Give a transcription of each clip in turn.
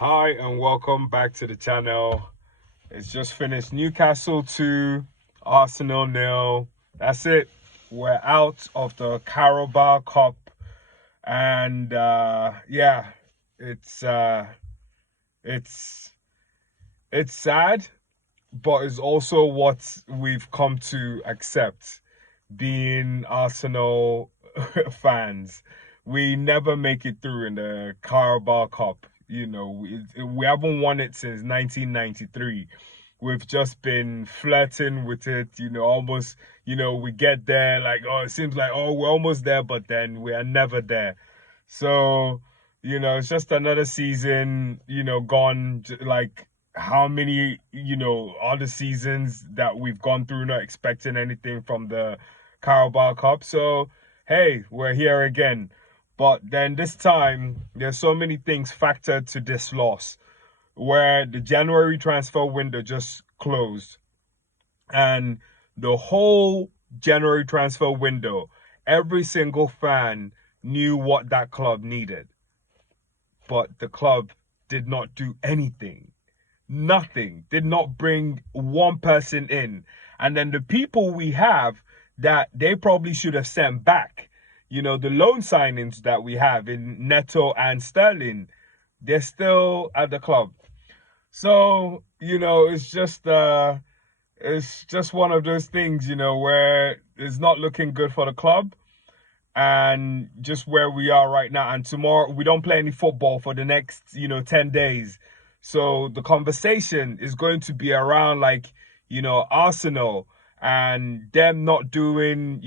Hi and welcome back to the channel. It's just finished Newcastle 2, Arsenal 0. That's it. We're out of the Carabao Cup, and yeah, it's uh it's it's sad, but it's also what we've come to accept being Arsenal fans. We never make it through in the Carabao Cup. We haven't won it since 1993. We've just been flirting with it, almost, we get there like, oh, it seems like, oh, we're almost there, but then we are never there. So, it's just another season, gone. Like, how many, other seasons that we've gone through not expecting anything from the Carabao Cup. So, hey, we're here again. But then this time, there's so many things factored to this loss, where the January transfer window just closed. And the whole January transfer window, every single fan knew what that club needed. But the club did not do anything. Nothing. Did not bring one person in. And then the people we have that they probably should have sent back, the loan signings that we have in Neto and Sterling, they're still at the club. So, it's just one of those things, where it's not looking good for the club and just where we are right now. And tomorrow we don't play any football for the next, 10 days. So the conversation is going to be around like, Arsenal and them not doing,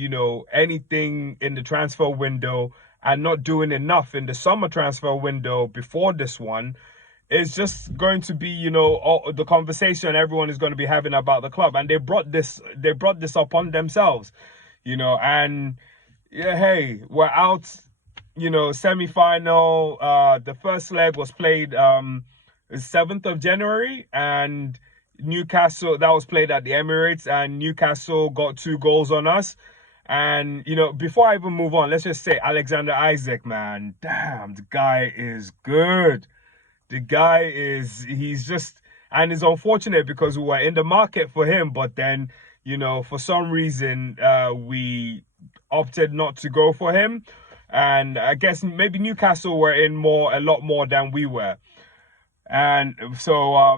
anything in the transfer window and not doing enough in the summer transfer window before this one. It's just going to be, all the conversation everyone is going to be having about the club. And they brought this upon themselves, and yeah, hey, we're out, semi-final. The first leg was played the 7th of January, and Newcastle, that was played at the Emirates, and Newcastle got 2 goals on us. And, before I even move on, let's just say Alexander Isak, man, damn, the guy is good. He's just, and it's unfortunate because we were in the market for him, but then, for some reason, we opted not to go for him. And I guess maybe Newcastle were in a lot more than we were. And so,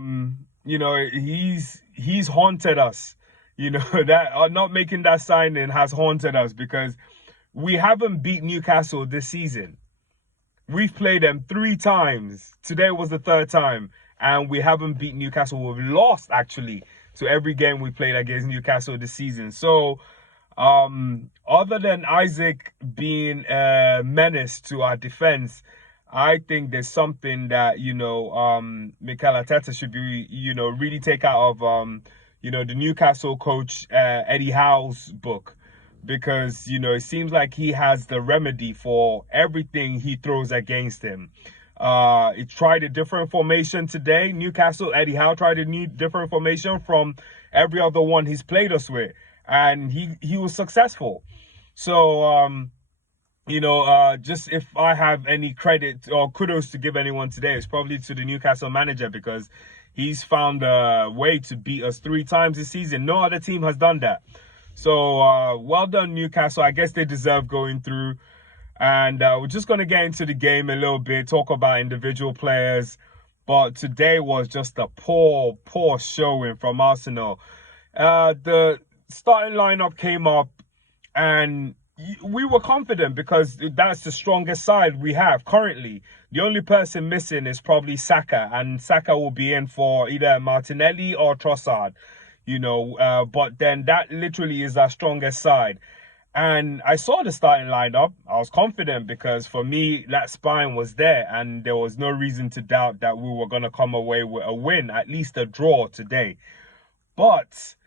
he's haunted us, that not making that signing has haunted us because we haven't beat Newcastle this season. We've played them 3 times. Today was the 3rd time, and we haven't beat Newcastle. We've lost, actually, to every game we played against Newcastle this season. So, other than Isaac being a menace to our defense, I think there's something that, Mikel Arteta should be, really take out of, the Newcastle coach, Eddie Howe's book. Because, it seems like he has the remedy for everything he throws against him. He tried a different formation today. Newcastle, Eddie Howe tried a different formation from every other one he's played us with. And he was successful. So, just if I have any credit or kudos to give anyone today, it's probably to the Newcastle manager because he's found a way to beat us 3 times this season. No other team has done that. So, well done, Newcastle. I guess they deserve going through. And we're just going to get into the game a little bit, talk about individual players. But today was just a poor showing from Arsenal. The starting lineup came up and we were confident because that's the strongest side we have currently. The only person missing is probably Saka, and Saka will be in for either Martinelli or Trossard. But then that literally is our strongest side. And I saw the starting lineup. I was confident because for me, that spine was there and there was no reason to doubt that we were going to come away with a win, at least a draw today. But,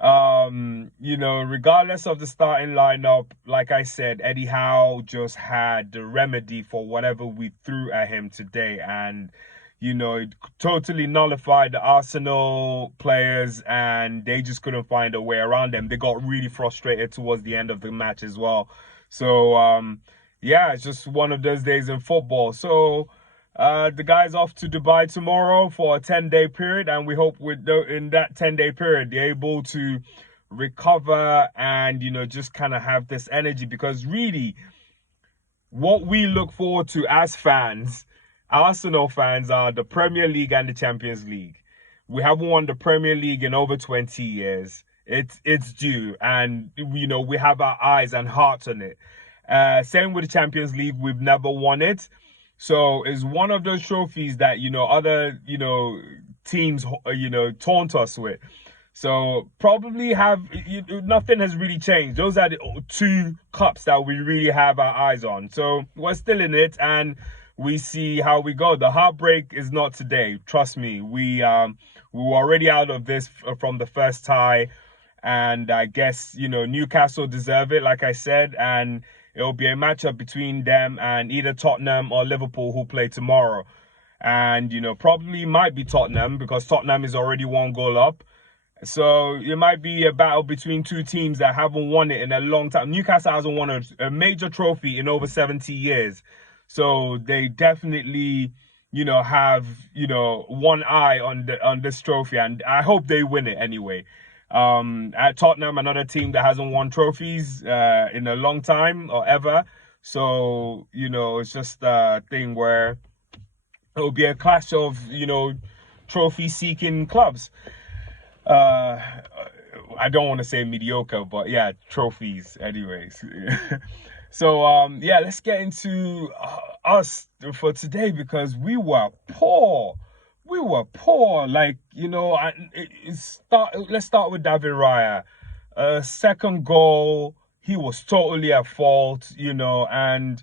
regardless of the starting lineup, like I said, Eddie Howe just had the remedy for whatever we threw at him today. And it totally nullified the Arsenal players and they just couldn't find a way around them. They got really frustrated towards the end of the match as well. So, yeah, it's just one of those days in football. So, The guy's off to Dubai tomorrow for a 10-day period, and we hope in that 10-day period they're able to recover and, you know, just kind of have this energy, because really what we look forward to as fans, Arsenal fans, are the Premier League and the Champions League. We haven't won the Premier League in over 20 years. It's due, and you know, we have our eyes and hearts on it. Same with the Champions League, we've never won it. So it's one of those trophies that, you know, other, you know, teams, you know, taunt us with. So probably nothing has really changed. Those are the two cups that we really have our eyes on. So we're still in it, and we see how we go. The heartbreak is not today. Trust me. We were already out of this from the first tie, and I guess, you know, Newcastle deserve it, like I said, and it'll be a matchup between them and either Tottenham or Liverpool, who play tomorrow. And, you know, probably might be Tottenham, because Tottenham is already 1 goal up. So it might be a battle between two teams that haven't won it in a long time. Newcastle hasn't won a major trophy in over 70 years. So they definitely, you know, have, you know, one eye on this trophy, and I hope they win it anyway. At Tottenham, another team that hasn't won trophies in a long time or ever. So, you know, it's just a thing where it will be a clash of, you know, trophy-seeking clubs. I don't want to say mediocre, but yeah, trophies anyways. So yeah, let's get into us for today, because we were poor. Like, you know, let's start with David Raya. Second goal, he was totally at fault, you know, and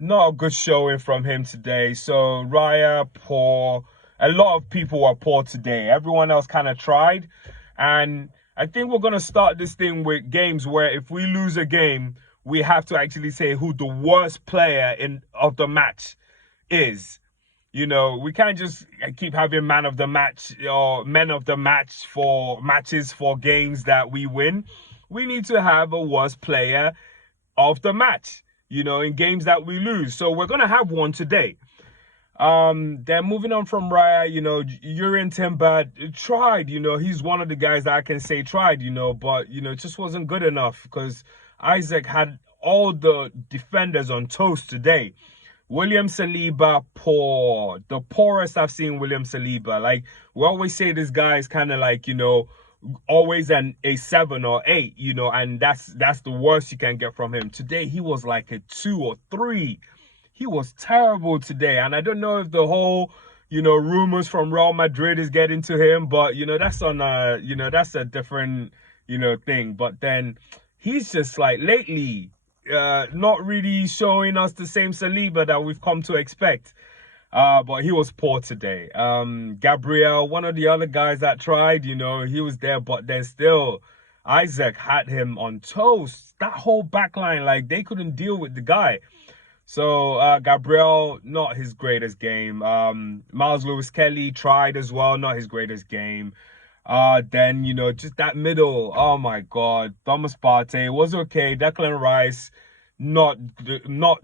not a good showing from him today. So Raya, poor. A lot of people were poor today. Everyone else kind of tried. And I think we're going to start this thing with games where if we lose a game, we have to actually say who the worst player of the match is. You know, we can't just keep having man of the match or men of the match for matches for games that we win. We need to have a worst player of the match, you know, in games that we lose. So we're going to have one today. Then moving on from Raya, you know, Urian Timber tried, you know, he's one of the guys that I can say tried, you know, but, you know, it just wasn't good enough, because Isaac had all the defenders on toast today. William Saliba, poor. The poorest I've seen William Saliba. Like, we always say this guy is kind of like, you know, always a 7 or 8, you know, and that's the worst you can get from him. Today, he was like a 2 or 3. He was terrible today, and I don't know if the whole, you know, rumors from Real Madrid is getting to him, but, you know, that's on you know, that's a different, you know, thing. But then he's just like lately not really showing us the same Saliba that we've come to expect. But he was poor today. Gabriel, one of the other guys that tried, you know, he was there, but then still Isaac had him on toast. That whole back line, like, they couldn't deal with the guy. So Gabriel, not his greatest game. Miles Lewis-Kelly tried as well, not his greatest game. Then, you know, just that middle, oh my God. Thomas Partey was okay. Declan Rice, not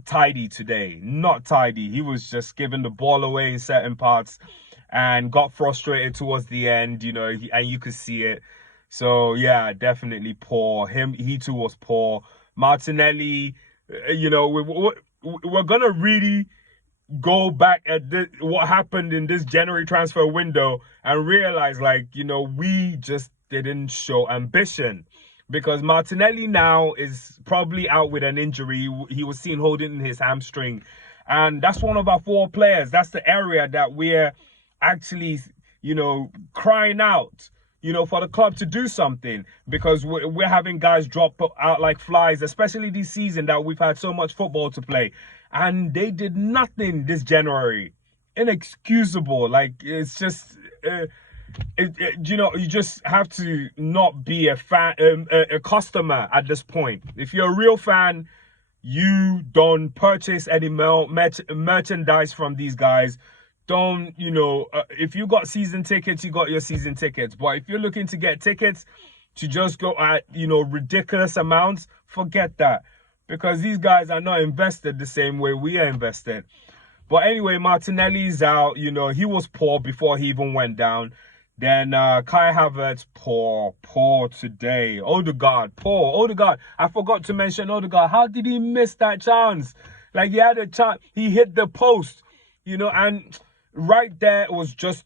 tidy today. Not tidy. He was just giving the ball away in certain parts and got frustrated towards the end, you know, and you could see it. So yeah, definitely poor. He too was poor. Martinelli, you know, we're going to really go back at what happened in this January transfer window and realize, like, you know, we just didn't show ambition, because Martinelli now is probably out with an injury. He was seen holding his hamstring, and that's one of our 4 players. That's the area that we're actually, you know, crying out, you know, for the club to do something, because we're having guys drop out like flies, especially this season that we've had so much football to play. And they did nothing this January. Inexcusable. Like, it's just, you know, you just have to not be a fan, a customer at this point. If you're a real fan, you don't purchase any merchandise from these guys. Don't, you know, if you got season tickets, you got your season tickets. But if you're looking to get tickets to just go at, you know, ridiculous amounts, forget that. Because these guys are not invested the same way we are invested. But anyway, Martinelli's out. You know, he was poor before he even went down. Then Kai Havertz, poor today. Odegaard, poor. Odegaard, I forgot to mention Odegaard. How did he miss that chance? Like, he had a chance. He hit the post, you know, and right there it was just...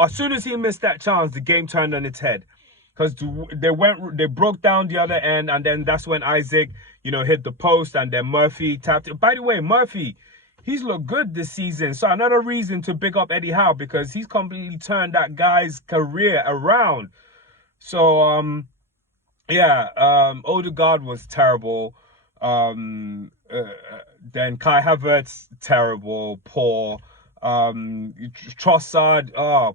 as soon as he missed that chance, the game turned on its head. Because they broke down the other end, and then that's when Isaac, you know, hit the post, and then Murphy tapped it. By the way, Murphy, he's looked good this season. So another reason to big up Eddie Howe, because he's completely turned that guy's career around. So, Odegaard was terrible. Then Kai Havertz, terrible, poor. Trossard,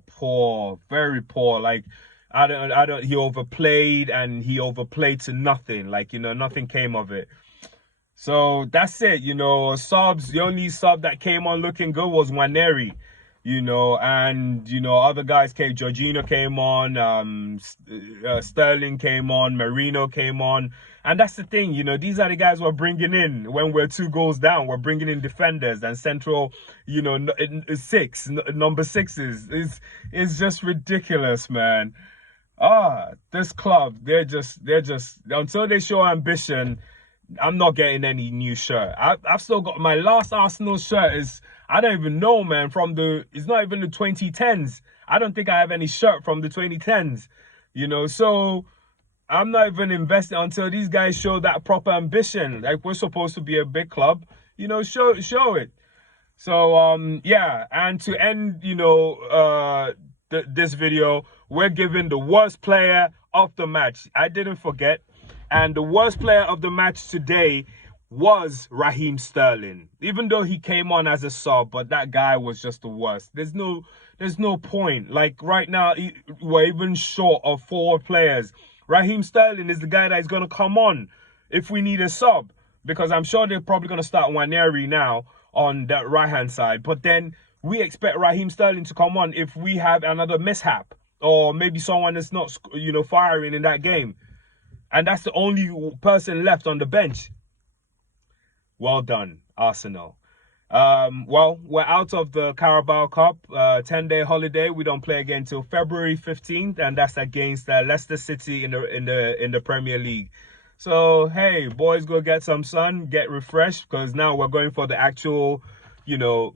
poor, very poor. Like, he overplayed, and he overplayed to nothing. Like, you know, nothing came of it. So that's it, you know. Subs, the only sub that came on looking good was Nwaneri, you know, and, you know, other guys came. Jorginho came on, Sterling came on, Marino came on. And that's the thing, you know, these are the guys we're bringing in when we're 2 goals down. We're bringing in defenders and central, you know, number sixes. It's just ridiculous, man. This club, they're just, until they show ambition, I'm not getting any new shirt. I've still got my last Arsenal shirt is, I don't even know, man, it's not even the 2010s. I don't think I have any shirt from the 2010s, you know, so I'm not even investing until these guys show that proper ambition. Like, we're supposed to be a big club, you know, show it. So, yeah, and to end, you know, this video, we're giving the worst player of the match. I didn't forget. And the worst player of the match today was Raheem Sterling. Even though he came on as a sub, but that guy was just the worst. There's no point. Like, right now, we're even short of 4 players. Raheem Sterling is the guy that is going to come on if we need a sub. Because I'm sure they're probably going to start Nwaneri now on that right-hand side. But then we expect Raheem Sterling to come on if we have another mishap. Or maybe someone that's not, you know, firing in that game. And that's the only person left on the bench. Well done, Arsenal. Well, we're out of the Carabao Cup, 10-day holiday. We don't play again until February 15th, and that's against Leicester City in the Premier League. So, hey, boys, go get some sun, get refreshed, because now we're going for the actual, you know,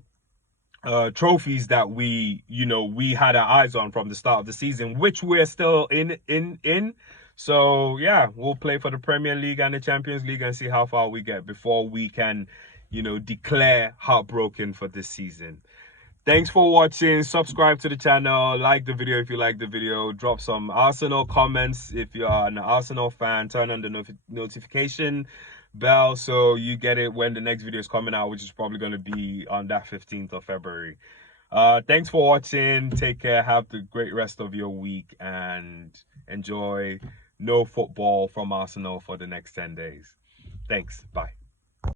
trophies that we had our eyes on from the start of the season, which we're still in. So, yeah, we'll play for the Premier League and the Champions League and see how far we get before we can, you know, declare heartbroken for this season. Thanks for watching. Subscribe to the channel. Like the video if you like the video. Drop some Arsenal comments if you are an Arsenal fan. Turn on the notification bell so you get it when the next video is coming out, which is probably going to be on that 15th of February. Thanks for watching. Take care. Have the great rest of your week and enjoy no football from Arsenal for the next 10 days. Thanks. Bye.